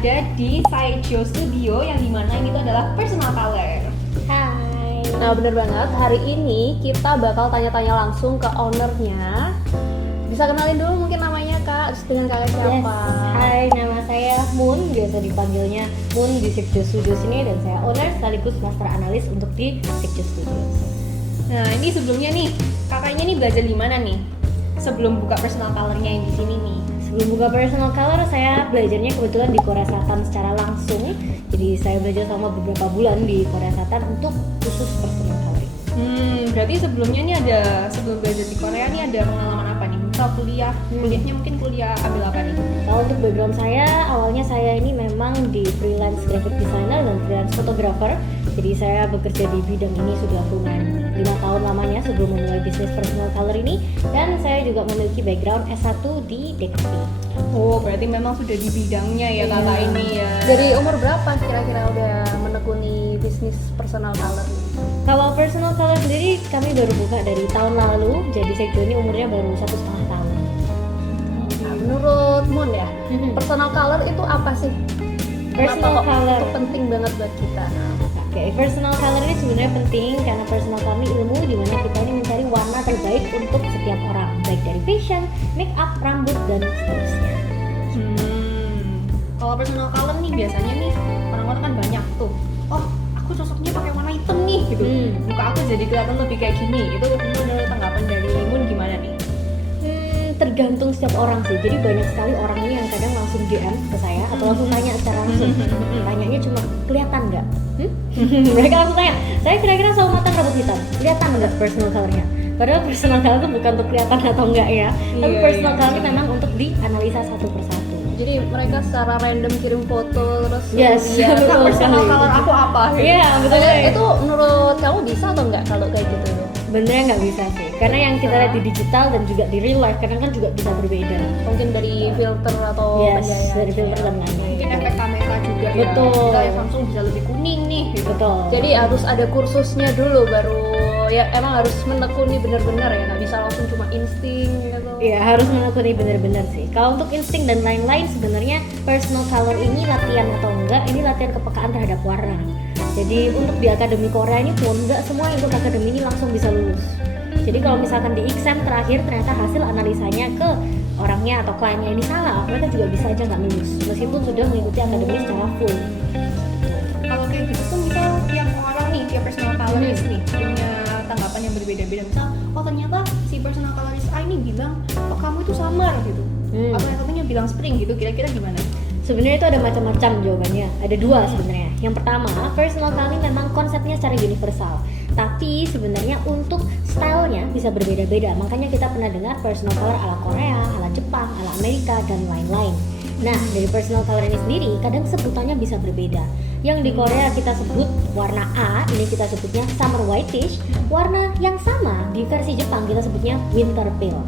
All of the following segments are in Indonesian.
ada di Saijo Studio yang dimana ini tuh adalah personal color. Hai. Nah bener banget, hari ini kita bakal tanya-tanya langsung ke ownernya. Bisa kenalin dulu mungkin namanya Kak, terus dengan Kakak siapa? Yes. Hai, nama saya Moon, biasa dipanggilnya Moon di Saijo Studios ini, dan saya owner sekaligus master analis untuk di Saijo Studios. Nah ini sebelumnya nih, kakaknya nih belajar di mana nih? Sebelum buka personal colornya yang di sini nih. Sebelum buka personal color, saya belajarnya kebetulan di Korea Selatan secara langsung. Jadi saya belajar selama beberapa bulan di Korea Selatan untuk khusus personal coloring. Berarti sebelumnya nih sebelum belajar di Korea nih ada pengalaman apa nih? Misal kuliahnya mungkin kuliah ambil apa nih? Kalau untuk background saya, awalnya saya ini memang di freelance graphic designer dan freelance photographer. Jadi saya bekerja di bidang ini sudah kurang 5 tahun lamanya sebelum memulai bisnis personal color ini. Dan saya juga memiliki background S1 di DKP. Oh, berarti memang sudah di bidangnya ya kakak ini ya. Dari umur berapa kira-kira udah menekuni bisnis personal color? Kalau personal color sendiri kami baru buka dari tahun lalu. Jadi Saijo ini umurnya baru 1,5 tahun. Nah, menurut Moon ya, personal color itu apa sih? Personal color itu penting banget buat kita. Oke, personal color ini sebenarnya penting karena personal color ini ilmu di mana kita ini mencari warna terbaik untuk setiap orang, baik dari fashion, make up, rambut, dan seterusnya. Kalau personal color nih biasanya nih orang-orang kan banyak tuh. Oh, aku cocoknya pakai warna hitam nih gitu. Muka aku jadi kelihatan lebih kayak gini. Itu menurut tanggapan dari Moon gimana nih? Tergantung setiap orang sih. Jadi banyak sekali orang ini yang kadang langsung DM ke saya atau langsung tanya secara langsung. Tanyanya cuma kelihatan nggak? Mereka langsung tanya, saya kira-kira sawo matang rambut hitam, kelihatan nggak personal colornya? Padahal personal color itu bukan untuk kelihatan atau enggak ya, tapi personal color ini memang untuk dianalisa satu persatu. Jadi mereka secara random kirim foto terus Yes, ya, betul Personal sekali. color aku apa? Iya, betul. itu menurut kamu bisa atau enggak kalau kayak gitu? Sebenarnya nggak bisa sih, karena yang kita lihat di digital dan juga di real life kadang kan juga bisa berbeda. Mungkin dari filter atau Yes, penjahayaan. dari filter dan lain-lain. Mungkin efek kamera juga Betul. ya. Kita langsung bisa lebih kuning nih gitu. Betul. Jadi harus ada kursusnya dulu baru ya, emang harus menekuni benar-benar ya, nggak bisa langsung cuma insting gitu. Iya, harus menekuni benar-benar sih. Kalau untuk insting dan lain-lain sebenarnya personal color ini latihan atau enggak, ini latihan kepekaan terhadap warna. Jadi untuk di akademi Korea ini pun enggak semua yang ikut akademi ini langsung bisa lulus. Jadi kalau misalkan di exam terakhir ternyata hasil analisanya ke orangnya atau kliennya ini salah, mereka juga bisa aja nggak lulus meskipun sudah mengikuti akademi secara full. Kalau kayak gitu tuh misal tiap orang nih, tiap personal colorist nih punya tanggapan yang berbeda-beda. Misal, oh ternyata si personal colorist A ini bilang, oh kamu itu samar gitu. Atau yang satunya bilang spring gitu, kira-kira gimana? Sebenarnya itu ada macam-macam jawabannya. Ada dua sebenarnya. Yang pertama, personal color ini memang konsepnya secara universal. Tapi sebenarnya untuk stylenya bisa berbeda-beda. Makanya kita pernah dengar personal color ala Korea, ala Jepang, ala Amerika, dan lain-lain. Nah, dari personal color ini sendiri, kadang sebutannya bisa berbeda. Yang di Korea kita sebut warna A, ini kita sebutnya summer whitish. Warna yang sama di versi Jepang kita sebutnya winter pale.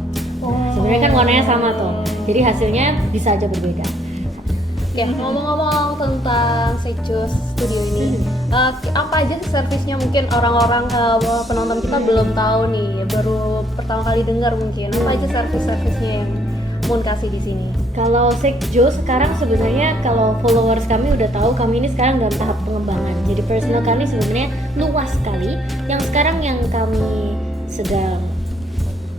Sebenarnya kan warnanya sama tuh. Jadi hasilnya bisa aja berbeda. Oke, ngomong-ngomong tentang Saijo Studio ini, apa aja sih servisnya? Mungkin orang-orang penonton kita belum tahu nih, baru pertama kali dengar mungkin. Apa aja servis-servisnya yang Moon kasih di sini? Kalau Saijo sekarang sebenarnya kalau followers kami udah tahu kami ini sekarang dalam tahap pengembangan. Jadi personal kami sebenarnya luas sekali. Yang sekarang yang kami sedang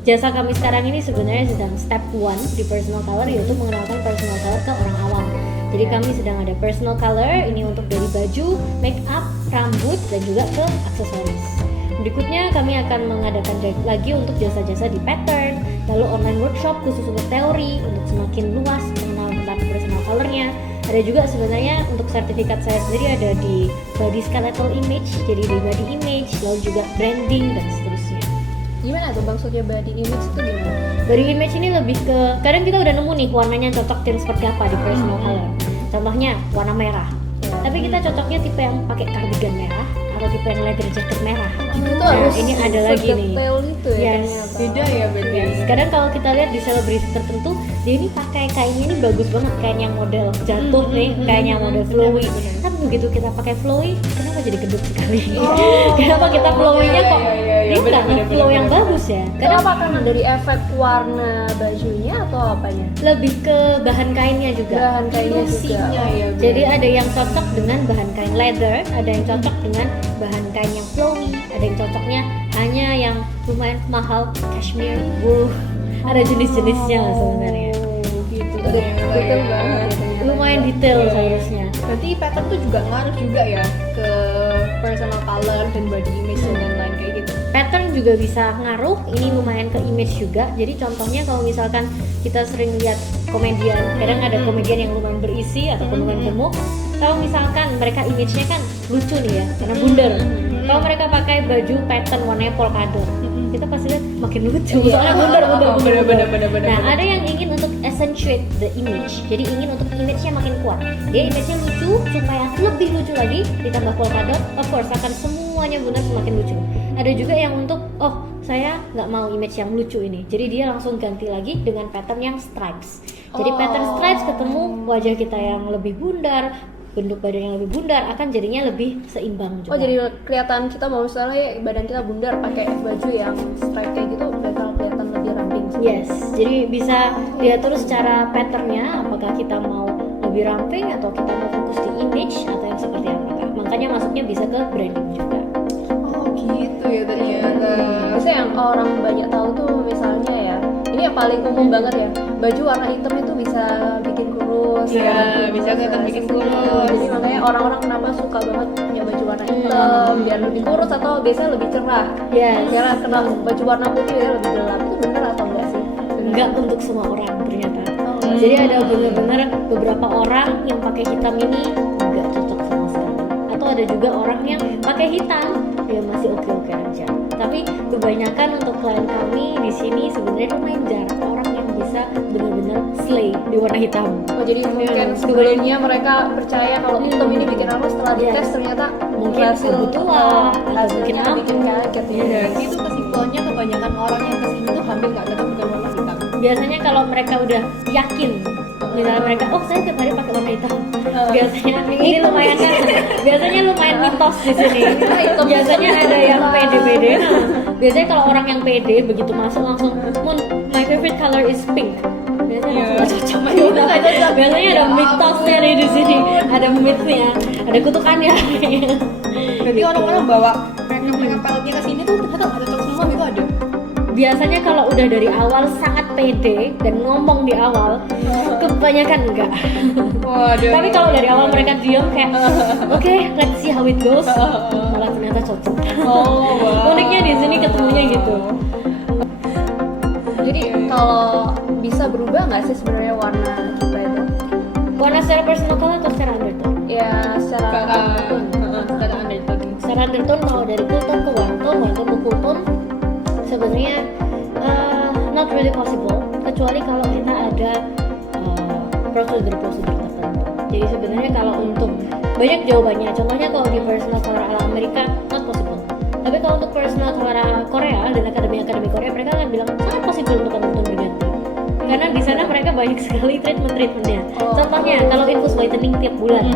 jasa kami sekarang ini sebenarnya sedang step 1 di personal color, yaitu mengenalkan personal color ke orang awam. Jadi kami sedang ada personal color ini untuk dari baju, make up, rambut, dan juga ke aksesoris. Berikutnya kami akan mengadakan lagi untuk jasa-jasa di pattern, lalu online workshop khusus untuk teori untuk semakin luas mengenal tentang personal colornya. Ada juga sebenarnya untuk sertifikat saya sendiri ada di body skeletal image, jadi di body image, lalu juga branding dan seterusnya. Gimana tuh maksudnya body image itu gimana? Body image ini lebih ke, kadang kita udah nemu nih warnanya cocok tim seperti apa di personal color. Contohnya warna merah. Tapi kita cocoknya tipe yang pakai cardigan merah atau tipe yang leather jacket merah. Itu Nah, harus ini ada lagi nih. sedetail itu ya. Yes. ternyata. Beda ya berarti. Kadang kalau kita lihat di selebriti tertentu, dia ini pakai kainnya ini bagus banget, kain yang model jatuh nih, kain yang model flowy. Tapi begitu kita pakai flowy, kenapa jadi gendut sekali? Kenapa kita flowy-nya kok dia nggak nge-flow yang bagus ya. Karena apa? Karena dari efek warna bajunya atau apanya? Lebih ke bahan kainnya juga. Bahan kainnya juga. Fungsinya ya. Jadi ada yang cocok dengan bahan kain leather, ada yang cocok dengan bahan kain yang flowy, ada yang cocoknya hanya yang lumayan mahal cashmere wool. Ada jenis-jenisnya sebenarnya. Gitu. Detail banget. Lumayan detail seharusnya. Berarti pattern tuh juga ngaruh juga ya ke personal color dan body image dan lain-lain kayak gitu. Pattern juga bisa ngaruh, ini lumayan ke image juga. Jadi contohnya kalau misalkan kita sering lihat komedian, kadang ada komedian yang lumayan berisi atau lumayan gemuk. Kalau misalkan mereka image-nya kan lucu nih ya, karena bundar. Kalau mereka pakai baju pattern warnanya polkadot, kita pasti lihat makin lucu. Soalnya bundar. Nah, ada yang ingin untuk accentuate the image. Jadi ingin untuk image-nya makin kuat. Dia image-nya lucu supaya lebih lucu lagi, ditambah polkadot, of course akan semuanya bundar semakin lucu. Ada juga yang untuk saya nggak mau image yang lucu ini, jadi dia langsung ganti lagi dengan pattern yang stripes. Jadi pattern stripes ketemu wajah kita yang lebih bundar, bentuk badan yang lebih bundar, akan jadinya lebih seimbang juga. Oh, jadi kelihatan kita mau misalnya badan kita bundar pakai baju yang stripe kayak gitu bakal kelihatan lebih ramping. Yes, jadi bisa diatur secara patternnya, apakah kita mau lebih ramping atau kita mau fokus di image atau yang seperti apakah. Makanya masuknya bisa ke branding juga. Oh gitu ya ternyata. Biasanya yang orang banyak tahu tuh misalnya ya, ini yang paling umum banget ya, baju warna hitam itu bisa bikin kurus. Iya, bisa kelihatan bikin kurus. Jadi makanya orang-orang kenapa suka banget punya baju warna hitam biar lebih kurus atau biasanya lebih cerah. Yes. Karena kena baju warna putih ya lebih gelap. Itu benar atau enggak sih? Enggak untuk semua orang ternyata. Jadi ada benar-benar beberapa orang yang pakai hitam ini enggak cocok sama sekali. Atau ada juga orang yang pakai hitam dia masih oke-oke aja. Tapi kebanyakan untuk klien kami di sini sebenarnya lumayan jarang orang yang bisa benar-benar slay di warna hitam. Oh, jadi mungkin sebelumnya mereka percaya kalau hitam ini bikin aku setelah dites ternyata Mungkin hasil kebetulan, atau mungkin hasilnya apa. bikin kaget ya. Iya, itu kesimpulannya kebanyakan orang yang kesini tuh hampir nggak cocok dengan warna hitam. Biasanya kalau mereka udah yakin, misalnya mereka, saya tiap hari pakai warna hitam. Biasanya ini lumayan kan, biasanya lumayan mitos di sini. Biasanya ada yang pede-pede. Nah, biasanya kalau orang yang pede begitu masuk langsung, my favorite color is pink. Biasanya langsung nggak cocok. Biasanya ada mitosnya nih di sini, ada mythnya, ada kutukannya. Berarti orang-orang bawa makeup paletnya ke sini tuh ternyata nggak cocok semua gitu ada. Biasanya kalau udah dari awal sangat pede dan ngomong di awal, kebanyakan enggak. Waduh. Tapi kalau dari awal mereka diam kayak, oke, let's see how it goes, malah ternyata cocok. Oh, wow. Uniknya di sini ketemunya gitu. Jadi kalau bisa berubah nggak sih sebenarnya warna kita itu? Warna secara personal color atau secara undertone? Ya secara Secara undertone. Secara undertone mau dari cool tone ke warm tone ke cool tone, sebenarnya not really possible kecuali kalau kita ada prosedur-prosedur tertentu. Jadi sebenarnya kalau untuk banyak jawabannya, contohnya kalau di personal color ala Amerika not possible. Tapi kalau untuk personal color Korea dan akademi Korea, mereka akan bilang sangat possible untuk undertone berganti. Karena di sana mereka banyak sekali treatmentnya. Contohnya kalau infus whitening tiap bulan.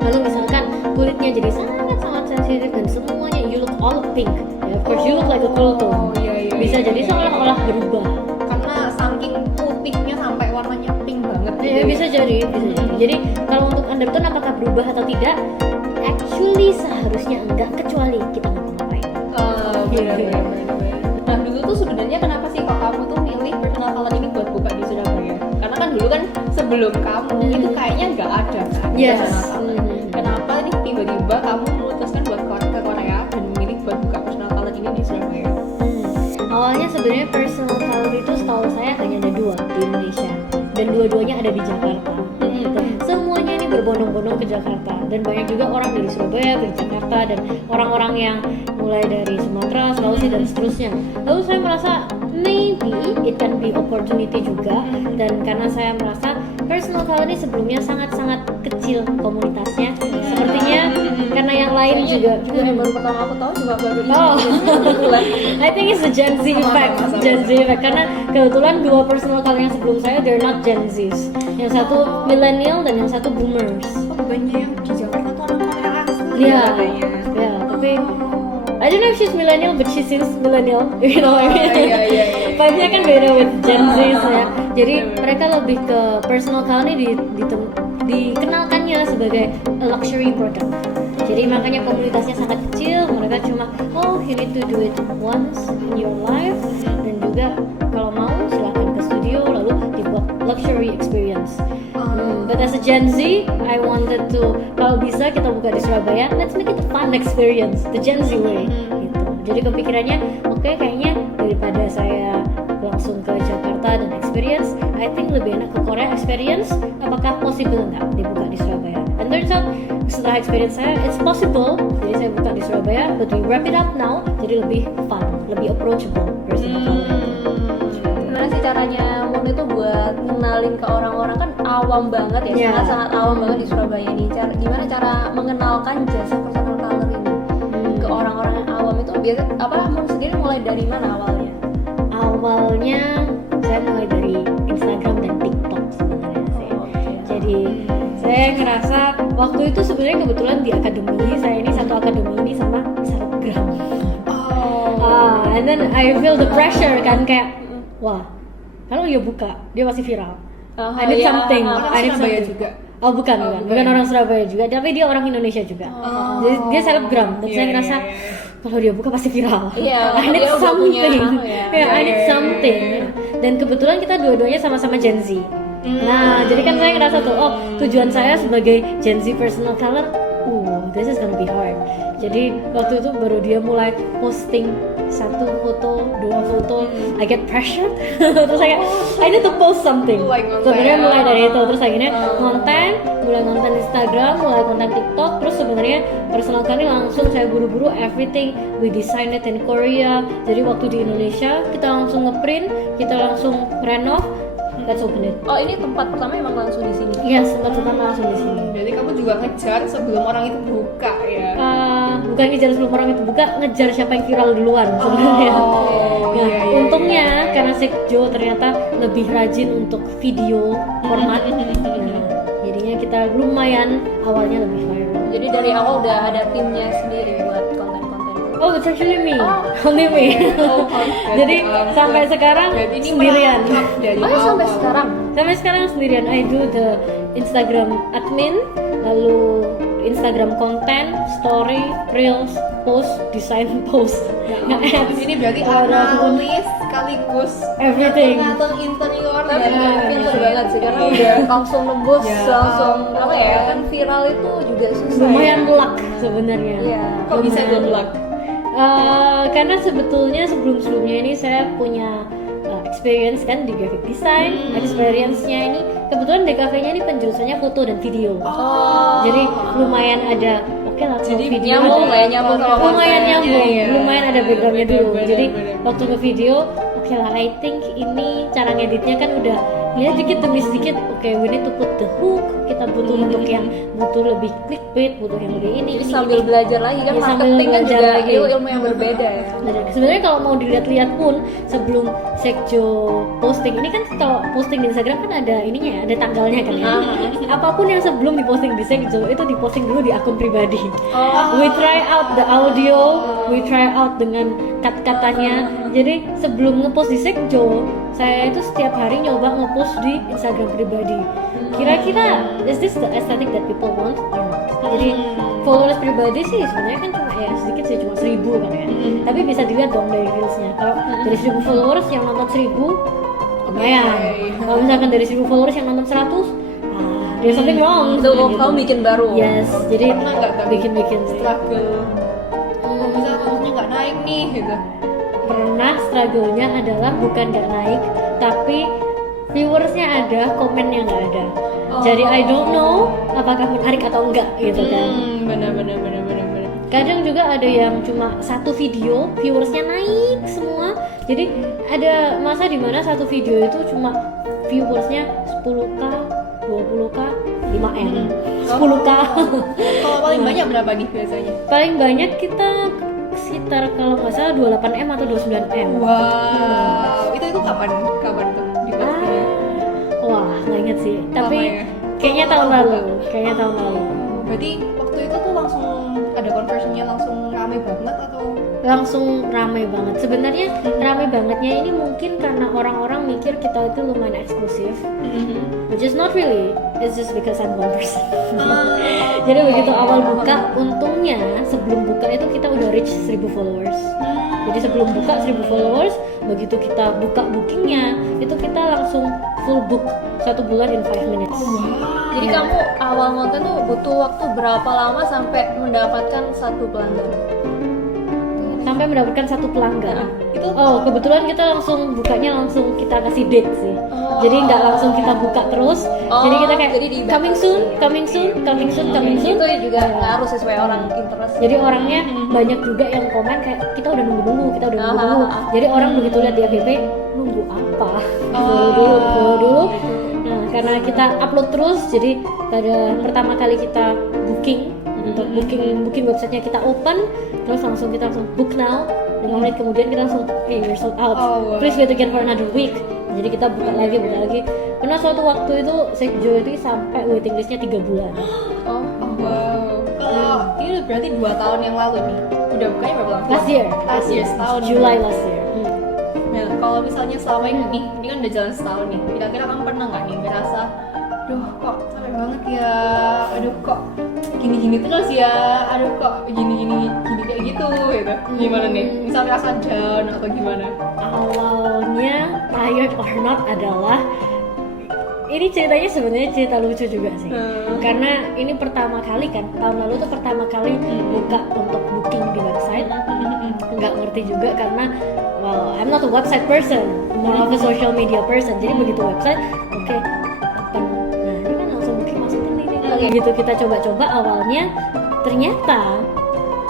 Lalu misalkan kulitnya jadi sangat sensitif dan semuanya you look all pink. Ya, of course you look like a cool tone. Bisa jadi seolah-olah berubah. Karena saking putihnya sampai warnanya pink banget. Ya, bisa jadi. Jadi kalau untuk undertone apakah berubah atau tidak? Actually seharusnya enggak kecuali kita ngapa-ngapain. Benar. Nah dulu tuh sebenarnya kenapa sih kok kamu tuh milih personal color ini buat buka di Surabaya? Karena kan dulu kan sebelum kamu itu kayaknya nggak ada kan Yes. personal color. Kenapa nih tiba-tiba kamu memutuskan buat ke Korea dan memilih buat buka personal color ini di Surabaya? Awalnya sebenarnya personal color itu setahu saya hanya ada 2 di Indonesia dan dua-duanya ada di Jakarta. Semuanya ini berbondong-bondong ke Jakarta dan banyak juga orang dari Surabaya ke Jakarta dan orang-orang yang mulai dari Sumatera, Sulawesi dan seterusnya. Lalu saya merasa maybe it can be opportunity juga, dan karena saya merasa personal color ini sebelumnya sangat-sangat kecil komunitasnya. Sepertinya karena yang lain juga yang baru pertama aku tahu juga baru ini. I think it's the Gen Z effect. Gen Z effect karena kebetulan 2 personal color yang sebelum saya they're not Gen Zs. Yang satu millennial dan yang satu boomers. Banyak yang di Jakarta tuh orang Korea asli. Iya. katanya. Ya, tapi I don't know if she's millennial, but she seems millennial. You know what I mean? Iya. Vibe-nya kan beda with Gen Z ya. Jadi mereka lebih ke personal color ini dikenalkannya sebagai a luxury product. Jadi makanya komunitasnya sangat kecil. Mereka cuma you need to do it once in your life, dan juga kalau mau silahkan ke studio lalu dibuat luxury experience. But as a Gen Z, I wanted to, kalau bisa kita buka di Surabaya, let's make it a fun experience, the Gen Z way. Gitu. Jadi kepikirannya, oke, kayaknya daripada saya langsung ke Jakarta dan experience, I think lebih enak ke Korea experience. Apakah possible nggak dibuka di Surabaya? And turns out setelah experience saya, it's possible. Jadi saya buka di Surabaya, but we wrap it up now. Jadi lebih fun, lebih approachable personal. Gimana sih caranya Moon itu buat ngenalin ke orang-orang, kan awam banget ya, sangat awam banget di Surabaya ini. Gimana cara mengenalkan jasa personal color ini ke orang-orang yang awam itu? Biasa Moon sendiri mulai dari mana awalnya? Awalnya saya mulai dari Instagram dan TikTok sebenarnya sih. Jadi saya ngerasa waktu itu sebenarnya kebetulan di akademi saya ini, satu akademi ini sama selebgram. And then I feel the pressure kan, kayak wah, kalau dia buka dia masih viral. I need something. I need Surabaya something. juga. Oh bukan orang Surabaya juga, tapi dia orang Indonesia juga. Jadi dia selebgram, dan saya ngerasa kalau dia buka pasti viral. I need something. I need something. Dan kebetulan kita dua-duanya sama-sama Gen Z. Nah, jadi kan saya ngerasa tuh, tujuan saya sebagai Gen Z personal color, this is gonna be hard. Jadi waktu itu baru dia mulai posting satu foto, dua foto, I get pressured. Terus saya I need to post something. Sebenarnya mulai dari itu, terus akhirnya mulai konten Instagram, mulai konten TikTok, terus sebenarnya personal kali langsung saya buru-buru everything we design it in Korea. Jadi waktu di Indonesia kita langsung ngeprint, kita langsung renov. Let's open it. Oh, ini tempat pertama emang langsung di sini? Yes, tempat pertama langsung di sini. Jadi kamu juga ngejar sebelum orang itu buka ya? Bukan ngejar sebelum orang itu buka, ngejar siapa yang viral duluan sebenarnya. Untungnya karena Sekjo ternyata lebih rajin untuk video format. Jadinya kita lumayan awalnya lebih viral. Jadi dari awal udah ada timnya sendiri buat konten-konten. Oh, it's actually me. Only me. Jadi sampai sekarang sendirian. Sampai sekarang? Sampai sekarang sendirian. I do the Instagram admin, lalu Instagram konten, story, reels, post, design post. Ini berarti analis sekaligus everything. ngatur interior. Tapi pintar banget sih, karena udah langsung nembus, langsung kan viral itu juga susah. Lumayan luck sebenarnya. Kok bisa luck? Karena sebetulnya sebelum-sebelumnya ini saya punya experience kan di graphic design. Experience-nya ini kebetulan DKV-nya ini penjurusannya foto dan video. Jadi lumayan ada jadi video nyambung lumayan ada backgroundnya dulu. Jadi waktu ke video, I think ini cara ngeditnya kan udah ya dikit demi sedikit. We need to put the hook. Kita butuh untuk yang butuh lebih clickbait, butuh yang lebih ini. Jadi sambil belajar lagi kan, marketing kan juga ilmu yang berbeda ya. Sebenarnya kalau mau dilihat-lihat pun sebelum Sekjo posting ini kan, kalau posting di Instagram kan ada ininya ya, ada tanggalnya kan ya. Apapun yang sebelum diposting di Sekjo itu diposting dulu di akun pribadi. We try out the audio, we try out dengan kat-katanya. Jadi sebelum ngepost di Sekjo, saya itu setiap hari nyoba ngepost di Instagram pribadi. Kira-kira is this the aesthetic that people want or not? Jadi followers pribadi sih sebenarnya kan cuma ya sedikit sih, cuma 1000 kan ya. Tapi bisa dilihat dong dari reelsnya. Kalau dari 1000 followers yang nonton 1000, lumayan. Kalau misalkan dari 1000 followers yang nonton 100, there's something wrong. Itu kamu bikin baru. Yes, jadi pernah nggak bikin struggle? Misalnya followersnya nggak naik nih gitu. Pernah struggle-nya adalah bukan nggak naik, tapi viewersnya ada, komennya nggak ada. Jadi I don't know apakah menarik atau enggak gitu kan. Benar. Kadang juga ada yang cuma satu video viewersnya naik semua. Jadi ada masa dimana satu video itu cuma viewersnya 10k, 20k, 5m, 10k. Kalau paling banyak berapa nih biasanya? Paling banyak kita sekitar kalau nggak salah 28m atau 29m. Wow, itu kapan tuh dipastinya? Wah, nggak inget sih. Tapi ya? kayaknya tahun lalu. Berarti waktu itu tuh langsung ada conversionnya langsung rame banget atau? langsung ramai banget. Sebenarnya ramai bangetnya ini mungkin karena orang-orang mikir kita itu lumayan eksklusif, which is not really. It's just because I'm one person. Jadi begitu awal buka, untungnya sebelum buka itu kita udah reach 1.000 followers. Jadi sebelum buka 1.000 followers, begitu kita buka bookingnya, itu kita langsung full book 1 bulan in 5 minutes. Jadi kamu awal ngonten tuh butuh waktu berapa lama sampai mendapatkan 1 pelanggan? Sampai mendapatkan 1 pelanggan. Itu Kebetulan kita langsung bukanya langsung kita kasih date sih. Jadi nggak langsung kita buka terus. Jadi kita kayak jadi di- coming soon. Itu juga ngaruh sesuai orang interest. Jadi orangnya banyak juga yang komen kayak kita udah nunggu. Jadi orang begitu lihat di FYP nunggu apa? Follow dulu. Nah, karena kita upload terus, jadi pada pertama kali kita booking untuk booking websitenya kita open, terus kita langsung book now. 5 menit kemudian kita langsung you're sold out. Please wait again for another week. Jadi kita buka lagi. Karena suatu waktu itu Sekjo itu sampai waiting listnya 3 bulan. wow. Kalau ini berarti 2 tahun yang lalu nih. Udah bukanya berapa lama? Last year, setahun. July last year. Nah, kalau misalnya selama ini kan udah jalan setahun nih, kira-kira kamu pernah nggak nih ngerasa, aduh kok capek banget ya, aduh kok gini-gini terus ya, aduh kok gini kayak gitu. Gimana nih? Misal rasa down atau gimana? Awalnya tired or not adalah ini ceritanya sebenarnya cerita lucu juga sih. Karena ini pertama kali kan, tahun lalu tuh pertama kali buka untuk booking di website. Nggak ngerti juga karena I'm not a website person, more of a social media person. Jadi begitu website, oke, open. Nah ini kan langsung booking masukin ini. Gitu kita coba-coba awalnya, ternyata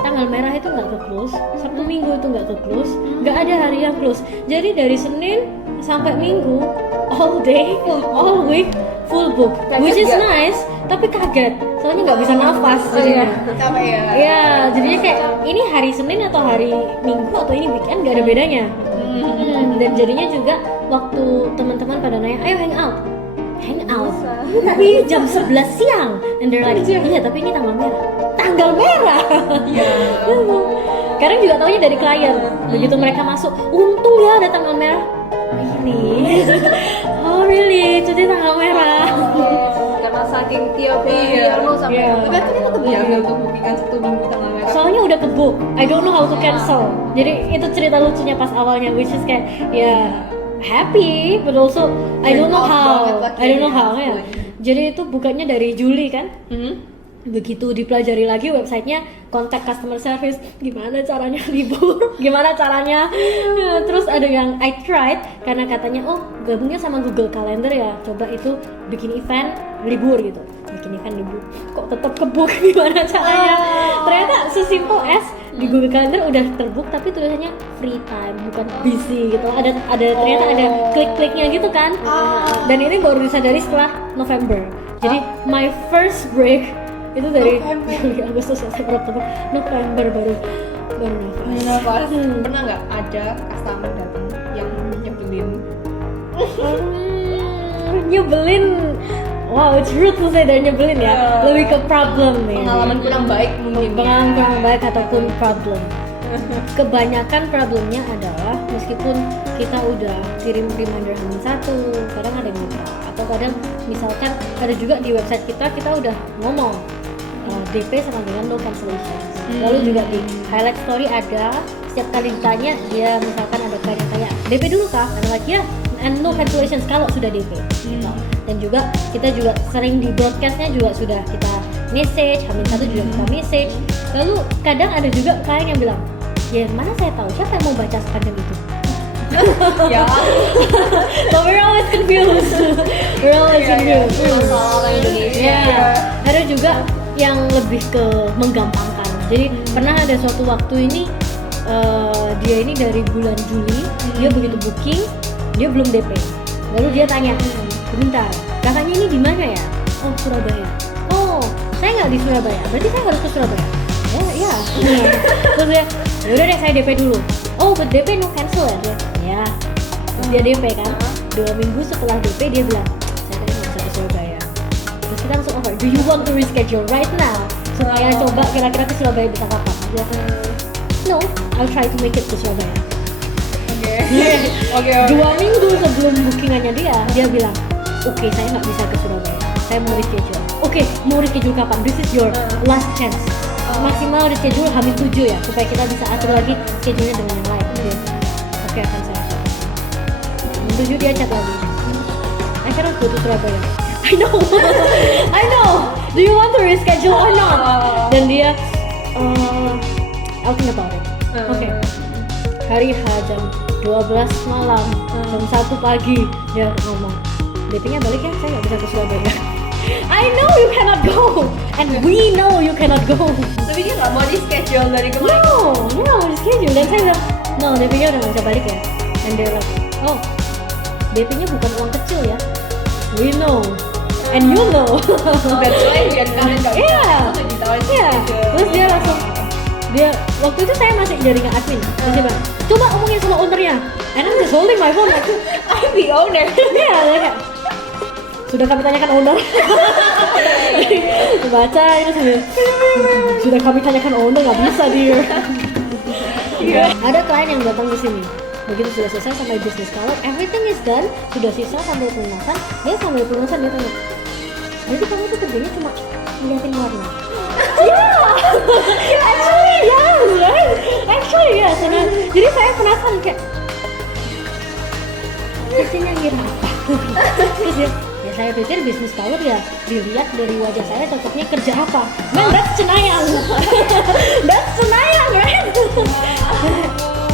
tanggal merah itu nggak ke close, Sabtu Minggu itu nggak ke close, nggak ada hari yang close. Jadi dari Senin sampai Minggu, all day, all week, full book, which is nice. Tapi kaget, soalnya nggak bisa nafas. Capek ya? Iya, jadinya kayak ini hari Senin atau hari Minggu atau ini weekend nggak ada bedanya. Dan jadinya juga waktu teman-teman pada nanya, ayo hang out. Tapi ini jam 11 siang. And they're like, iya tapi ini tanggal merah. Iya. Kadang juga taunya dari klien. Begitu mereka masuk, untung ya ada tanggal merah. Ini. Oh really? Jadi tanggal merah. Karena saking tiap hari sampai Tapi aku tetap diambil untuk bookingan Sabtu Minggu tanggal merah. Soalnya udah kebook, I don't know how to cancel. Jadi itu cerita lucunya pas awalnya, which is kayak ya happy, but also I don't know how ya. Jadi itu bukannya dari Juli kan? Begitu dipelajari lagi websitenya, kontak customer service, gimana caranya libur, gimana caranya. Terus ada yang I tried karena katanya gabungnya sama Google Calendar ya, coba itu bikin event libur gitu, bikin event libur, kok tetap kebook, gimana caranya. Ternyata sesimpel as di Google Calendar udah terbook tapi tulisannya free time bukan busy gitu. Ada ternyata ada klik-kliknya gitu kan. Dan ini baru disadari setelah November. Jadi my first break itu dari Juli, Agustus, September, Oktober, November baru nafas. Pernah nggak ada customer datang yang nyebelin? Wow, it's rude to say dari nyebelin ya. Lebih ke problem nih. Pengalaman kurang baik mungkin. Pengalaman kurang baik ataupun problem. Kebanyakan problemnya adalah meskipun kita udah kirim reminder H-1, kadang ada yang lupa. Atau kadang misalkan ada juga di website kita udah ngomong DP sama dengan no cancellation. Lalu juga di highlight story ada, setiap kali ditanya dia misalkan ada kayak DP dulu kah? Ada lagi ya, and no cancellations kalau sudah DP gitu. Dan juga kita juga sering di broadcastnya juga sudah kita message, H-1 juga kita message. Lalu kadang ada juga klien yang bilang, ya mana saya tahu siapa yang mau baca sepanjang itu. Ya. So we're always confused. masalah orang Indonesia. Ada juga yang lebih ke menggampangkan. Jadi pernah ada suatu waktu ini dia ini dari bulan Juli, dia begitu booking, dia belum DP. Lalu dia tanya, bentar, kakaknya ini di mana ya? Oh Surabaya. Oh saya nggak di Surabaya, berarti saya harus ke Surabaya. Oh iya. Terus dia, yaudah deh saya DP dulu. Oh but DP no cancel ya? Ya. Terus dia DP kan. 2 minggu setelah DP dia bilang, saya tadi nggak bisa ke Surabaya. Terus kita langsung offer, do you want to reschedule right now? Supaya coba kira-kira ke Surabaya bisa kapan? Dia no, I'll try to make it to Surabaya. Oke. 2 minggu sebelum bookingannya dia bilang, oke, saya nggak bisa ke Surabaya, saya mau reschedule. Oke, mau reschedule kapan? This is your last chance. Maksimal reschedule H-7 ya, supaya kita bisa atur lagi schedule-nya dengan yang lain. Oke, akan saya atur. H-7 dia chat lagi, I cannot go to Surabaya. I know. Do you want to reschedule or not? Dan dia, I'll think about it. Oke. Hari H jam 12 malam, jam 1 pagi dia ngomong, DP-nya balik ya, saya nggak bisa ke Surabaya. I know you cannot go, and we know you cannot go. Tapi dia nggak mau di schedule dari kemarin. No, reschedule. Dan saya bilang, no, DP-nya udah nggak bisa balik ya. And they're like, oh, DP-nya bukan uang kecil ya. We know, and you know. That's why dia kalian nggak bisa. Iya. Terus dia langsung, waktu itu saya masih jaringan admin. Terus dia bilang, coba omongin sama ownernya. And I'm just holding my phone like, I'm the owner. iya, kayak, sudah kami tanyakan owner. Baca itu sudah kami tanyakan owner, nggak bisa dia. Ada klien yang datang ke sini, begitu sudah selesai sampai bisnis kalau everything is done, sudah sisa sampai pelunasan, dia sampai pelunasan dia tanya, jadi kamu tuh kerjanya cuma ngeliatin warna? Actually yes. Nah, jadi saya penasaran kayak, kerjanya ngira apa? Terus ya saya pikir bisnis power ya dilihat dari wajah saya cocoknya kerja apa. Man, that's cenayang. That's cenayang, right?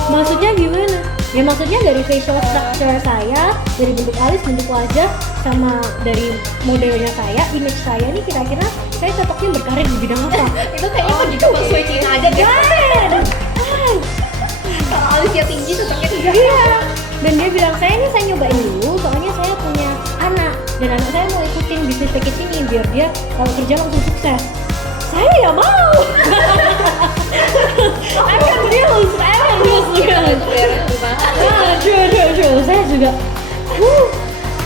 Maksudnya gimana? Ya maksudnya dari facial structure saya, dari bentuk alis, bentuk wajah, sama dari modelnya saya, image saya ini kira-kira saya cocoknya berkarir di bidang apa? Itu kayaknya pergi ke feng shui aja deh. Kalau alisnya tinggi cocoknya juga. Iya. Dan dia bilang, saya nyobain dulu, soalnya saya punya anak dan anak saya mau ikutin bisnis package ini biar dia kalau kerja langsung sukses. Saya ya mau. I can deal. True. Saya juga.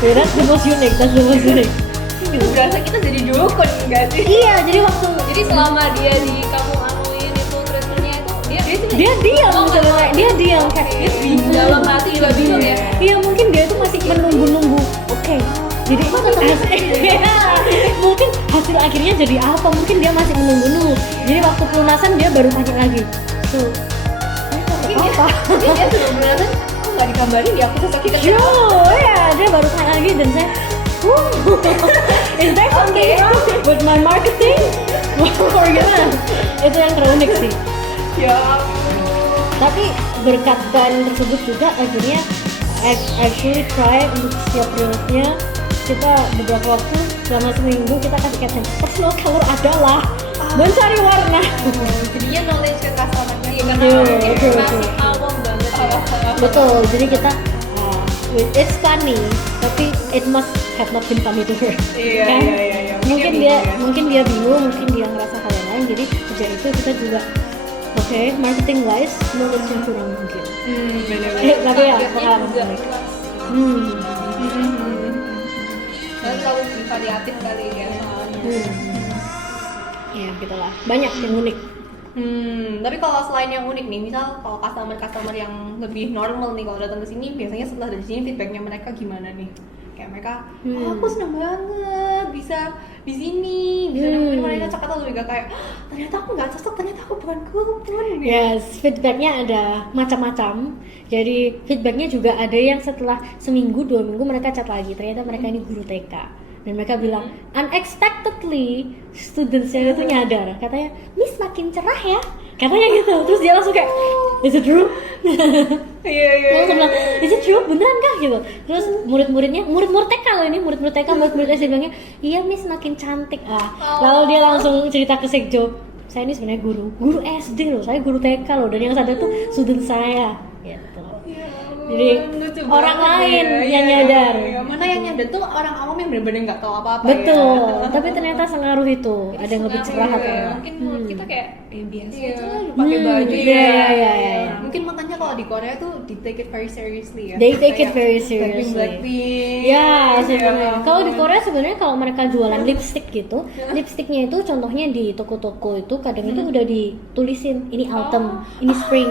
That's the most unique. Itu berasa kita jadi dukun nggak sih? Iya, jadi waktu Jadi selama dia di kamu anuin itu treatmentnya itu dia diam sebenarnya, dia diam kayak dia bingung dalam hati juga bingung ya. Iya, mungkin dia tuh masih menunggu. Oke. Jadi mungkin hasil akhirnya jadi apa? Mungkin dia masih menunggu. Jadi waktu pelunasan dia baru tanya lagi. Tuh. Apa? Dia sudah beneran kok nggak digambarin ya aku cocoknya kerja. Ya, dia baru tanya lagi dan saya is there something wrong with my marketing? Or gimana? Itu yang terunik sih. Ya. Tapi berkat klien tersebut juga akhirnya actually try untuk setiap produk-nya kita beberapa waktu selama seminggu kita kasih caption personal color adalah mencari warna. Jadinya knowledge ke customer-nya ya Betul. Masih awam banget ya. Betul, jadi kita it's funny tapi it must have not been funny to her. Iya. Mungkin dia bingung, mungkin dia ngerasa hal yang lain, jadi sejak itu kita juga marketing wise knowledge-nya kurang mungkin. Bener-bener. Tapi ya Targetnya pengalaman juga menarik. luas. Dan selalu variatif kali ya soalnya. Ya gitulah, banyak yang unik. Tapi kalau selain yang unik nih, misal kalau customer yang lebih normal nih kalau datang ke sini, biasanya setelah dari sini feedbacknya mereka gimana nih? Kayak mereka, aku senang banget bisa di sini, bisa nemuin mereka cocok, atau lebih kayak ternyata aku nggak cocok, ternyata aku bukan kupon. Yes, feedbacknya ada macam-macam. Jadi feedbacknya juga ada yang setelah seminggu, 2 minggu mereka chat lagi. Ternyata mereka ini guru TK. Dan mereka bilang, unexpectedly students-nya itu nyadar. Katanya, Miss makin cerah ya. Katanya gitu. Terus dia langsung kayak, is it true? Iya. Langsung bilang, is it true? Beneran kah? Gitu. Terus murid-murid TK loh ini, murid-murid TK, murid-murid SD bilangnya, iya Miss makin cantik. Lalu dia langsung cerita ke Sekjo, saya ini sebenarnya guru SD loh, saya guru TK loh. Dan yang sadar tuh student saya. Gitu. Jadi orang lain yang nyadar. Mana yang nyadar tuh orang awam yang benar-benar nggak tahu apa-apa Betul, ya. tapi ternyata sengaruh itu ada yang lebih cerah Iya. kayak. Mungkin menurut kita kayak biasa Iya. aja lah, pakai baju. Iya. Mungkin makanya kalau di Korea tuh di take it very seriously ya. They take it Kayak very seriously. Blackpink. Ya, sebenarnya. Iya. Kalau di Korea sebenarnya kalau mereka jualan lipstick gitu, lipsticknya itu contohnya di toko-toko itu kadang itu udah ditulisin ini autumn, ini spring.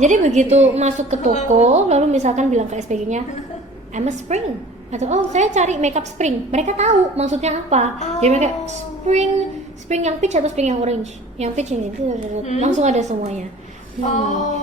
Jadi begitu masuk ke toko, lalu misalkan bilang ke SPG-nya, I'm a spring, atau oh saya cari makeup spring, mereka tahu maksudnya apa. Jadi mereka spring yang peach atau spring yang orange, yang peach yang itu langsung ada semuanya.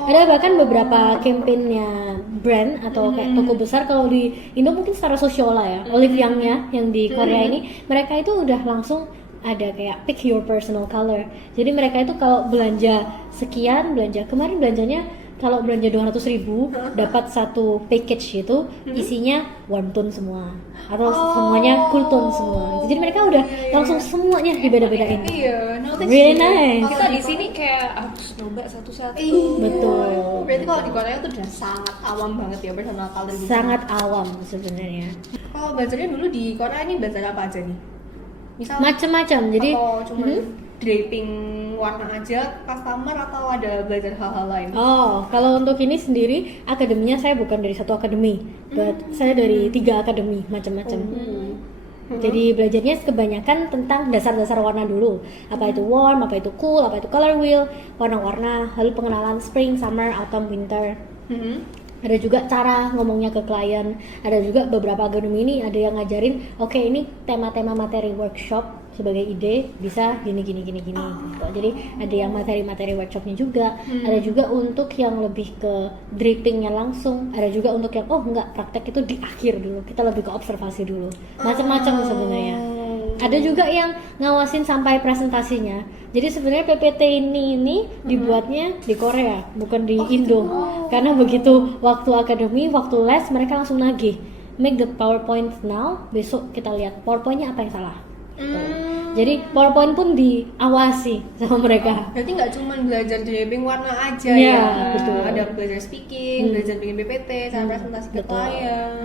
Ada bahkan beberapa campaignnya brand atau kayak toko besar, kalau di Indo mungkin secara Sociola ya, Olive Young-nya yang di Korea ini, mereka itu udah langsung ada kayak pick your personal color. Jadi mereka itu kalau belanja sekian, kemarin belanjanya kalau belanja 200.000 dapat satu package itu isinya warm tone semua atau semuanya cool tone semua. Jadi mereka udah langsung semuanya dibeda-bedain. Iya, knowledge Really gitu. nice. Kita di sini kayak harus nyoba satu-satu. Betul. Berarti kalau di Korea tuh udah sangat awam banget ya personal color gitu. Sangat awam sebenarnya. Kalau belajarnya dulu di Korea ini belajar apa aja nih? Misal Macam-macam. Jadi atau cuma draping warna aja, customer atau ada belajar hal-hal lain? oh, kalau untuk ini sendiri akademinya saya bukan dari satu akademi, but saya dari 3 akademi macam-macam. Jadi belajarnya kebanyakan tentang dasar-dasar warna dulu. Apa itu warm, apa itu cool, apa itu color wheel, warna-warna, lalu pengenalan spring, summer, autumn, winter. Ada juga cara ngomongnya ke klien. Ada juga beberapa akademi ini ada yang ngajarin, oke ini tema-tema materi workshop sebagai ide bisa gini gitu. Jadi ada yang materi-materi workshopnya juga. Ada juga untuk yang lebih ke drapingnya langsung. Ada juga untuk yang oh enggak, praktek itu di akhir dulu. Kita lebih ke observasi dulu. Macam-macam sebenarnya. Ada juga yang ngawasin sampai presentasinya. Jadi sebenarnya PPT ini dibuatnya di Korea, bukan di Indo. Karena begitu waktu akademi, waktu les mereka langsung nagih. Make the PowerPoint now, besok kita lihat PowerPoint-nya apa yang salah. Jadi PowerPoint pun diawasi sama mereka. Berarti nggak cuma belajar draping warna aja Iya, ya? betul. Ada belajar speaking, belajar bikin PPT, cara presentasi ke betul. klien.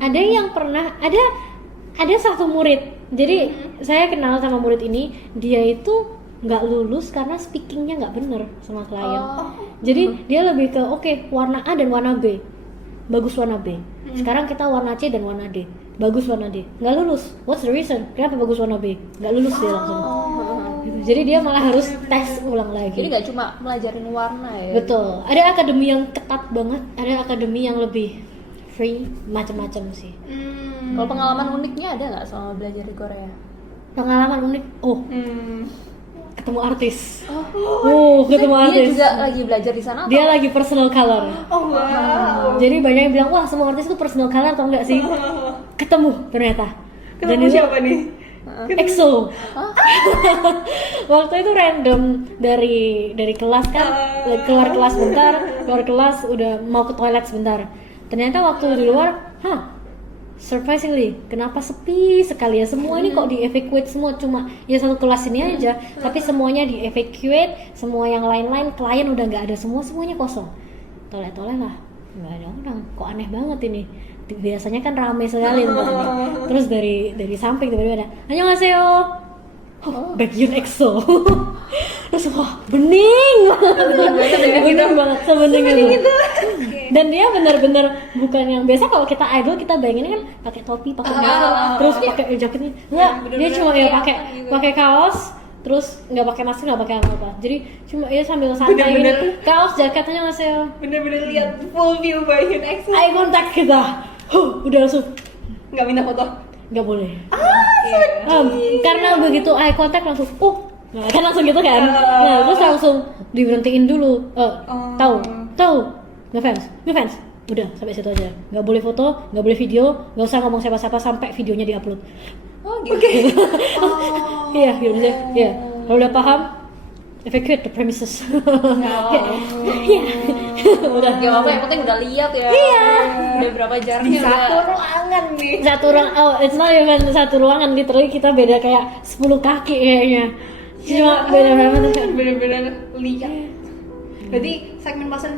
Ada yang pernah ada satu murid. Jadi saya kenal sama murid ini, dia itu nggak lulus karena speakingnya nggak bener sama klien. Jadi dia lebih ke oke, warna A dan warna B, bagus warna B. Sekarang kita warna C dan warna D, bagus warna D. Nggak lulus. What's the reason? Kenapa bagus warna B? Nggak lulus dia langsung. Gitu. Jadi dia malah harus tes ulang lagi. Jadi nggak cuma melajarin warna ya. Betul. Ada akademi yang ketat banget, ada akademi yang lebih free, macam-macam sih. Kalau pengalaman uniknya ada nggak selama belajar di Korea? Pengalaman unik. Oh, ketemu artis. Ketemu Dia artis. juga lagi belajar di sana. Dia lagi personal color. Oh wow. Jadi banyak yang bilang, wah semua artis itu personal color atau enggak sih? Ketemu ternyata. Ketemu siapa nih? EXO. Waktu itu random dari kelas kan, keluar kelas bentar, keluar kelas udah mau ke toilet sebentar. Ternyata waktu di luar, surprisingly, kenapa sepi sekali ya? Semua ini kok di-evacuate semua, cuma ya satu kelas ini aja, tapi semuanya di-evacuate, semua yang lain-lain, klien udah nggak ada, semuanya kosong. Toilet lah, nggak ada orang, kok aneh banget ini. Biasanya kan ramai sekali tempatnya. Terus dari samping tiba-tiba ada, annyeonghaseyo. Baekhyun EXO. Terus wah, bening banget, sebening itu. Dan dia benar-benar bukan yang biasa kalau kita idol kita bayangin kan pakai topi, pakai makeup, terus pakai jaketnya. Enggak, dia cuma ya pakai kaos, terus nggak pakai masker, nggak pakai apa-apa. Jadi cuma ya sambil santai gitu. Kaos, jaketnya masih Bener-bener lihat full view Baekhyun EXO. eye contact kita. Udah langsung Nggak minta foto. nggak boleh. Karena begitu eye contact langsung nah, kan langsung gitu kan. Nah, terus langsung diberhentiin dulu. Tahu ngefans udah sampai situ aja, nggak boleh foto, nggak boleh video, nggak usah ngomong siapa-siapa sampai videonya diupload. Iya gitu aja. Iya, kalau udah paham evacuate the premises. Udah gak apa-apa, yang penting udah lihat ya. Iya. Udah berapa jaraknya Satu udah. ruangan nih. Satu ruangan, it's not even satu ruangan, literally kita beda kayak 10 kaki kayaknya. Cuma beda banget. Bener-bener lihat. Berarti segmen pasar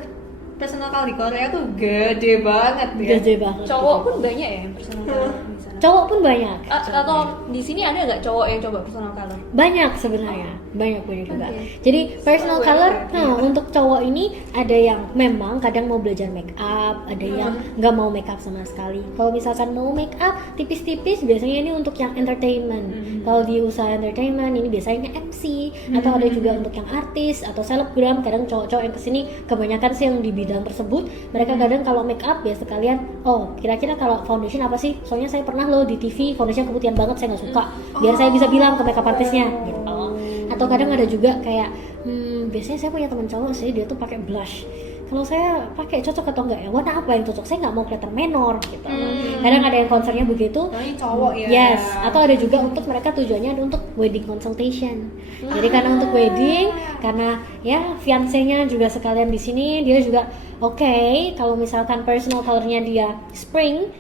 personal color di Korea tuh gede banget ya. Gede banget. Cowok pun banyak ya yang personal color di sana. Cowok pun banyak. Atau di sini ada nggak cowok yang coba personal color? Banyak sebenarnya, banyak juga. Oke. Jadi personal So, color, well, untuk cowok ini ada yang memang kadang mau belajar make up, ada yang nggak mau make up sama sekali. Kalau misalkan mau make up tipis-tipis, biasanya ini untuk yang entertainment. Kalau di usaha entertainment ini biasanya MC, atau ada juga untuk yang artis atau selebgram. Kadang cowok-cowok yang kesini kebanyakan sih yang di bidang tersebut. Mereka kadang kalau make up ya sekalian, oh kira-kira kalau foundation apa sih? Soalnya saya pernah loh di TV foundation keputihan banget, saya nggak suka. Biar saya bisa bilang ke makeup artisnya gitu. Atau kadang ada juga kayak biasanya saya punya teman cowok sih, dia tuh pakai blush. Kalau saya pakai cocok atau enggak ya? Warna apa yang cocok? Saya nggak mau kelihatan menor gitu. Kadang ada yang concernnya begitu. Nah, ini cowok ya. Yes, atau ada juga untuk mereka tujuannya ada untuk wedding consultation. Jadi karena untuk wedding, karena ya fiancé-nya juga sekalian di sini, dia juga oke, kalau misalkan personal color-nya dia spring,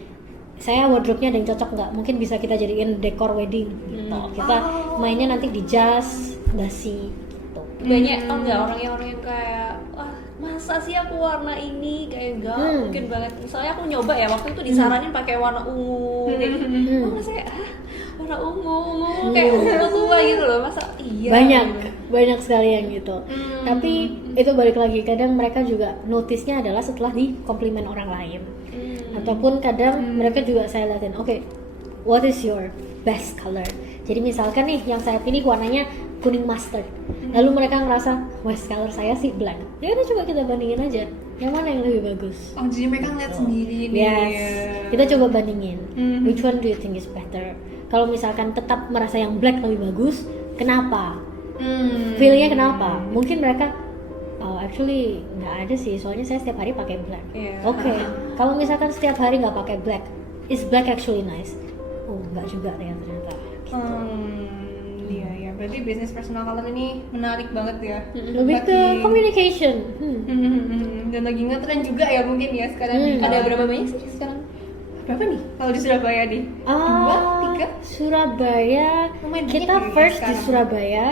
saya wardrobe-nya ada yang cocok nggak? Mungkin bisa kita jadiin dekor wedding gitu. Kita mainnya nanti di jas, dasi gitu. Banyak tau nggak orang yang kayak wah masa sih aku warna ini kayak enggak mungkin banget. Misalnya aku nyoba ya waktu itu disaranin pakai warna ungu kayak gitu. Oh, saya warna ungu kayak ungu tua gitu loh, masa iya Banyak sekali yang gitu. Tapi itu balik lagi, kadang mereka juga notice-nya adalah setelah di komplimen orang lain. Ataupun kadang mereka juga saya liatin, oke, what is your best color? Jadi misalkan nih yang saya pilih warnanya kuning mustard, lalu mereka ngerasa best color saya sih black. Ya udah coba kita bandingin aja, yang mana yang lebih bagus. Oh, jadi mereka ngeliat sendiri nih. Yes, kita coba bandingin. Which one do you think is better? Kalau misalkan tetap merasa yang black lebih bagus, kenapa? Feelingnya kenapa? Mungkin mereka actually nggak ada sih, soalnya saya setiap hari pakai black. Yeah. Oke, kalau misalkan setiap hari nggak pakai black, is black actually nice? Oh, nggak juga ternyata. Iya ya, berarti bisnis personal color ini menarik banget ya. Lebih ke communication. Dan lagi ngetren juga ya mungkin ya sekarang. Ada berapa banyak sih sekarang? Berapa nih kalau di Surabaya nih? 2, 3? Surabaya, Lumayan kita banyak ya first di sekarang. Surabaya,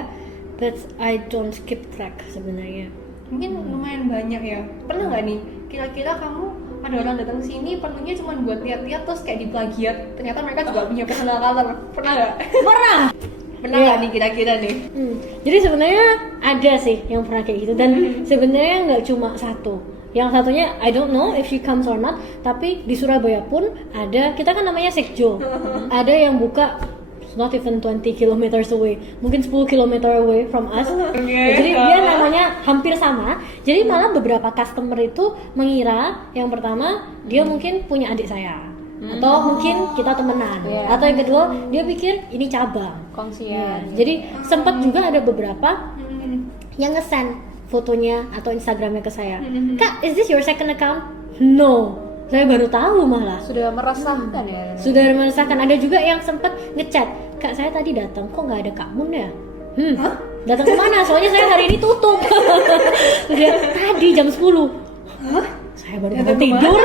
but I don't keep track sebenarnya. Mungkin lumayan banyak ya. Pernah nggak nih? Kira-kira kamu ada orang datang sini penuhnya cuma buat lihat-lihat terus kayak diplagiat. Ternyata mereka juga punya personal color. Pernah nggak? Pernah. Pernah nggak nih kira-kira nih? Jadi sebenarnya ada sih yang pernah kayak gitu, dan sebenarnya nggak cuma satu. Yang satunya I don't know if she comes or not, tapi di Surabaya pun ada, kita kan namanya Sekjo. Ada yang buka not even 20 kilometers away, mungkin 10 kilometer away from us. Jadi dia namanya hampir sama. Jadi malah beberapa customer itu mengira yang pertama dia mungkin punya adik saya, atau mungkin kita temenan, atau yang kedua dia pikir ini cabang. Kongsian. Jadi sempat juga ada beberapa yang nge-send fotonya atau Instagramnya ke saya. Kak, is this your second account? No, saya baru tahu malah. Sudah meresahkan ya. Sudah meresahkan. Ada juga yang sempat ngechat, Kak saya tadi datang, kok nggak ada Kak Mun ya? Datang kemana? Soalnya saya hari ini tutup. Dia tadi jam 10. Saya baru bangun tidur.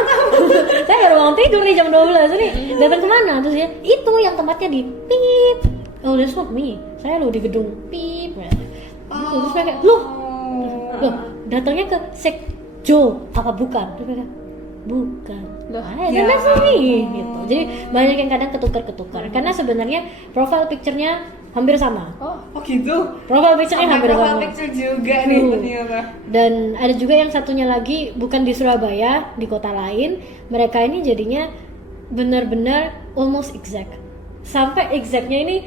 Saya baru bangun tidur nih jam 12 ini. Datang kemana? Terus dia, itu yang tempatnya di pip. Oh, that's not me. Saya lo di gedung pip. Terus saya kayak, loh, datangnya ke Sekjo apa bukan? Terus mereka, bukan. That's not me gitu. Jadi banyak yang kadang ketukar-ketukar karena sebenarnya profile picture-nya hampir sama. Oh gitu? Profile picture-nya hampir profile sama. picture juga nih ternyata. Dan ada juga yang satunya lagi bukan di Surabaya, di kota lain. Mereka ini jadinya benar-benar almost exact. Sampai exactnya ini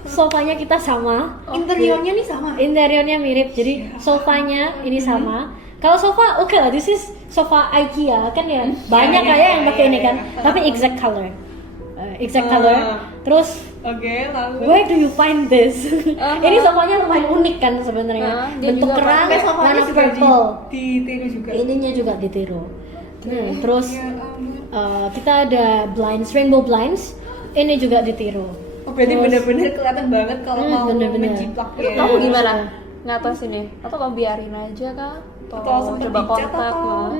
sofanya kita sama. Interiornya nih sama. Interiornya mirip, jadi sofanya ini sama. Kalau sofa oke lah, this is sofa IKEA kan ya, banyak kayak yang pakai ini kan, tapi exact color, Terus, lalu. where do you find this? Ini sofanya lumayan unik kan sebenarnya, dia bentuk juga kerang, Sampai sofanya warna juga purple. ditiru juga. Ininya juga ditiru. Terus kita ada blinds, rainbow blinds, ini juga ditiru. Oh berarti Terus- bener-bener kelihatan banget kalau mau bener-bener. menjiplak Itu ya. kamu gimana ngatasinnya? Atau kamu biarin aja kah? Atau sempet coba dicat kontak? atau-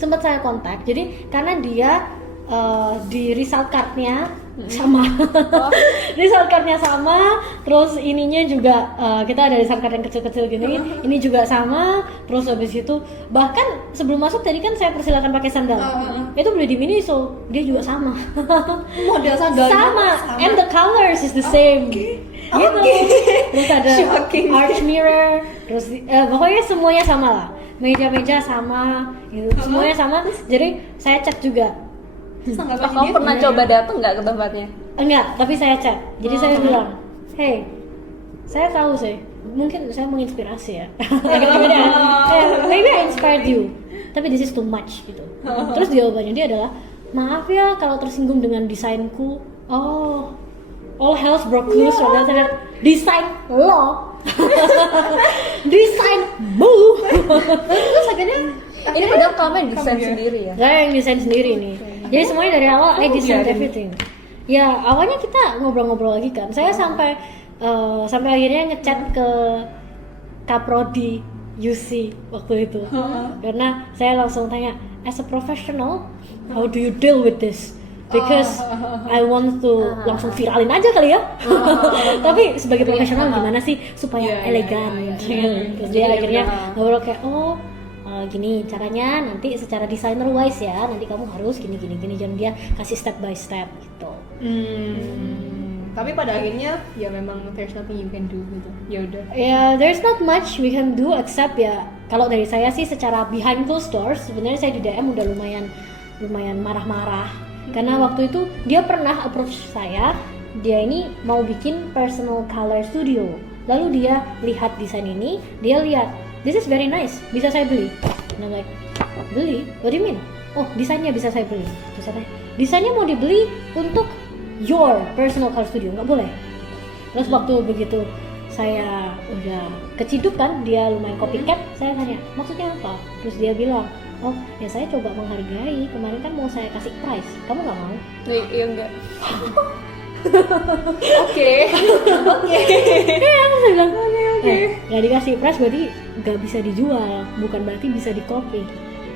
Sempat saya kontak, jadi karena dia di result cardnya sama, result cardnya sama, terus ininya juga kita ada result card yang kecil-kecil gini, ini juga sama, terus habis itu bahkan sebelum masuk tadi kan saya persilakan pakai sandal, itu beli di Miniso, dia juga sama, Model sandalnya sama, and the colors is the same. Gitu. Terus ada Shocking. arch mirror, terus pokoknya semuanya sama lah, meja-meja sama, gitu, semuanya sama. Jadi saya cek juga. Kamu pernah coba datang nggak ke tempatnya? Enggak, tapi saya chat. Jadi saya bilang, hey, saya tahu sih, mungkin saya menginspirasi ya. Gimana ya? Maybe I inspired you, tapi this is too much gitu. Terus jawabannya dia adalah, maaf ya kalau tersinggung dengan desainku. Oh, all hell's broke loose. Desain lo, desain bu. Terus akhirnya Ini padahal kamu yang desain sendiri ya? Saya yang desain sendiri nih. Jadi semuanya dari awal I design everything. Ya awalnya kita ngobrol-ngobrol lagi kan. Saya sampai akhirnya ngechat ke Kaprodi UC waktu itu. Karena saya langsung tanya, as a professional, how do you deal with this? Because I want to langsung viralin aja kali ya. Tapi sebagai profesional gimana sih supaya elegan? Terus dia akhirnya ngobrol kayak, gini caranya nanti secara designer wise ya, nanti kamu harus gini jangan dia kasih step by step gitu. Tapi pada akhirnya ya memang there's nothing you can do gitu. Ya udah. Ya, there's not much we can do except ya kalau dari saya sih secara behind closed doors sebenarnya saya di DM udah lumayan marah-marah karena waktu itu dia pernah approach saya, dia ini mau bikin personal color studio. Lalu dia lihat desain ini, dia lihat this is very nice, bisa saya beli? And I'm like, beli? What do you mean? Oh, desainnya bisa saya beli. Terus saya tanya, desainnya mau dibeli untuk your personal color studio, nggak boleh? Terus waktu begitu saya udah keciduk kan, dia lumayan copycat, saya tanya, maksudnya apa? Terus dia bilang, oh ya saya coba menghargai, kemarin kan mau saya kasih price, kamu nggak mau? Iya enggak. Oke. Saya bilang, nggak dikasih price berarti nggak bisa dijual, bukan berarti bisa di copy.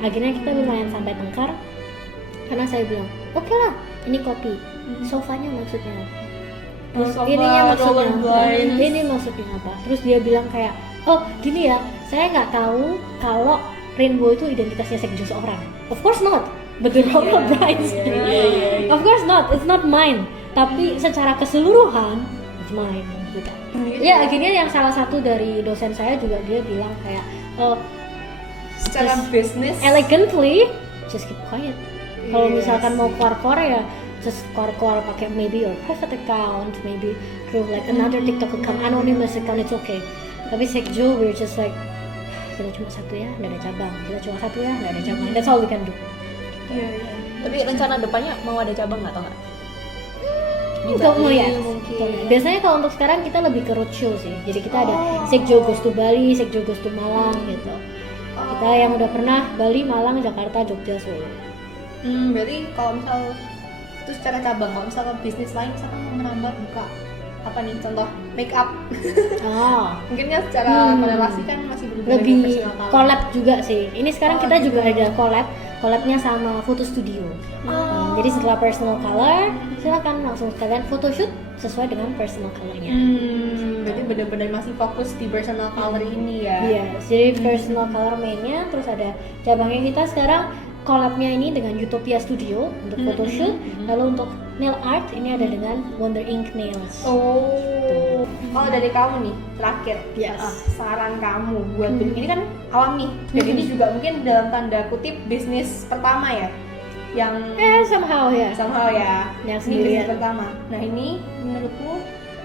Akhirnya kita lumayan sampai tengkar karena saya bilang, oke lah, ini copy. Sofanya maksudnya apa? Terus Sofa, ininya maksudnya apa? rollerblades. Ini maksudnya apa? Terus dia bilang kayak, oh gini ya, saya nggak tahu kalau rainbow itu identitasnya sekjo seorang. Of course not, but the rollerblades. Of course not, it's not mine. Tapi secara keseluruhan, it's mine. Gitu. Ya akhirnya yang salah satu dari dosen saya juga dia bilang kayak, Secara just bisnis elegantly, just keep quiet. Kalau misalkan mau keluar ya, just keluar pakai maybe your private account, maybe through like another TikTok account, anonymous account, it's okay. Tapi sekjo, we're just like, kita cuma satu ya, nggak ada cabang. Kita cuma satu ya, nggak ada cabang. That's all we can do. Iya. Tapi rencana depannya mau ada cabang nggak atau nggak? Untuk melihat. mungkin. Biasanya kalau untuk sekarang kita lebih ke roadshow sih. Jadi kita ada sekjo goes to Bali, sekjo goes to Malang gitu. Kita yang udah pernah Bali, Malang, Jakarta, Jogja, Solo. Berarti kalau misal itu secara cabang, kalau misalkan bisnis lain misalkan mau menambah buka apa nih contoh make up, Oh. mungkin ya secara korelasi kan masih berhubungan dengan Lebih personal color. collab juga sih. Ini sekarang kita gitu. juga ada collabnya sama photo studio. Jadi setelah personal color, silakan langsung sekalian photoshoot sesuai dengan personal colornya. Berarti benar-benar masih fokus di personal color ini ya. Iya, jadi personal color mainnya, terus ada cabangnya kita sekarang collabnya ini dengan Utopia Studio untuk photoshoot, lalu untuk nail art ini ada dengan Wonder Ink Nails. Oh, kalau dari kamu nih terakhir, Yes. saran kamu buat ini kan awam nih, dan ini juga mungkin dalam tanda kutip bisnis pertama ya, yang Somehow ya. somehow ya, Yang ini bisnis sendirian. pertama. Nah ini menurutmu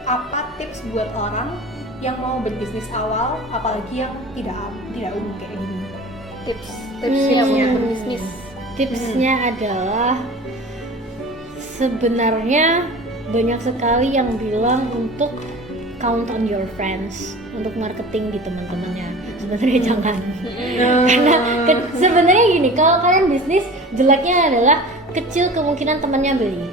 apa tips buat orang yang mau berbisnis awal, apalagi yang tidak umum kayak gini? Tipsnya buat berbisnis. Tipsnya adalah sebenarnya banyak sekali yang bilang untuk count on your friends untuk marketing di teman-temannya. Sebenarnya jangan. Karena sebenarnya gini, kalau kalian bisnis jeleknya adalah kecil kemungkinan temannya beli.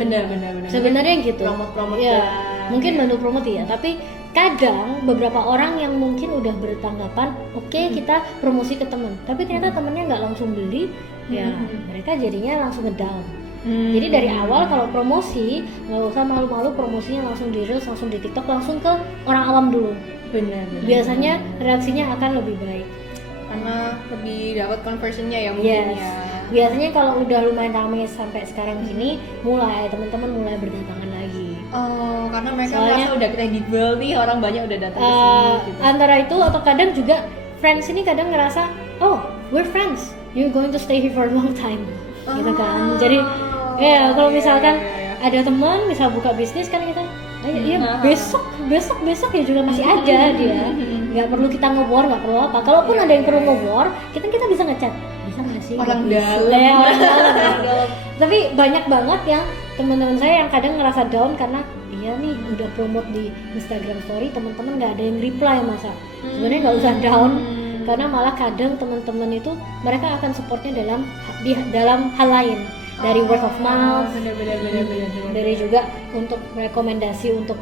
Benar. Sebenarnya gitu. Promote Ya, dan- mungkin bantu promote ya, tapi kadang beberapa orang yang mungkin udah bertanggapan oke, kita promosi ke temen, tapi ternyata temennya nggak langsung beli, ya mereka jadinya langsung ngedown. Jadi dari awal kalau promosi nggak usah malu-malu, promosinya langsung di reels, langsung di TikTok, langsung ke orang awam dulu. Benar. Biasanya reaksinya akan lebih baik. Karena lebih dapat conversionnya ya mungkin Yes. ya. Biasanya kalau udah lumayan ramai sampai sekarang sini, mulai teman-teman mulai berdatangan lagi. Oh, karena mereka Soalnya- merasa udah kredibel nih, orang banyak udah datang ke sini gitu. Antara itu atau kadang juga friends ini kadang ngerasa, oh we're friends, you're going to stay here for a long time, gitu kan. Jadi ya kalau misalkan ada teman misal buka bisnis kan kita, iya besok ya juga masih ada dia, nggak perlu kita nge-war, nggak perlu apa. Kalaupun ada yang perlu nge-war, kita bisa ngechat, bisa nggak sih? Orang Bisa. dalam. Ya, orang dalam. Tapi banyak banget yang teman-teman saya yang kadang ngerasa down karena dia nih udah promote di Instagram story, teman-teman nggak ada yang reply, masa sebenarnya nggak usah down, karena malah kadang teman-teman itu mereka akan supportnya dalam hal lain, dari word of mouth, bener. dari juga untuk rekomendasi untuk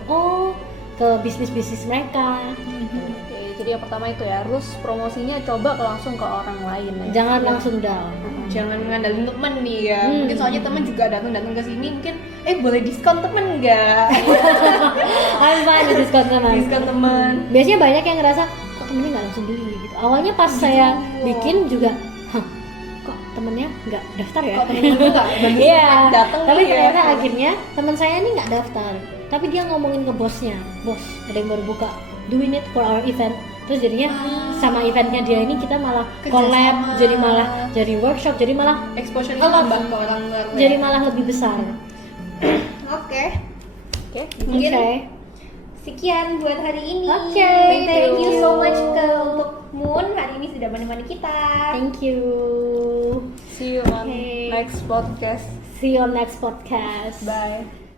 ke bisnis mereka. Oke, jadi yang pertama itu ya, harus promosinya coba langsung ke orang lain ya. Jangan langsung down. Jangan mengandalkan temen nih ya. Mungkin soalnya temen juga datang ke sini, mungkin boleh diskon temen nggak? I'm fine with diskon teman. Diskon temen. Biasanya banyak yang ngerasa kok temennya nggak langsung beli gitu. Awalnya pas saya bikin juga, kok temennya nggak daftar ya? Kok temen gue nggak bagus Iya. datang Tapi nih ya? ternyata akhirnya teman saya ini nggak daftar. Tapi dia ngomongin ke bosnya, bos ada yang baru buka, doing it for our event. Terus jadinya sama eventnya dia ini kita malah collab, jadi malah jadi workshop, jadi malah Exposure-nya nambah ke orang luar. jadi malah lebih besar. Oke. Oke. Mungkin Oke. sekian buat hari ini. Oke, Thank you so much untuk Moon hari ini sudah menemani kita. Thank you. See you on Okay. next podcast. See you on next podcast. Bye.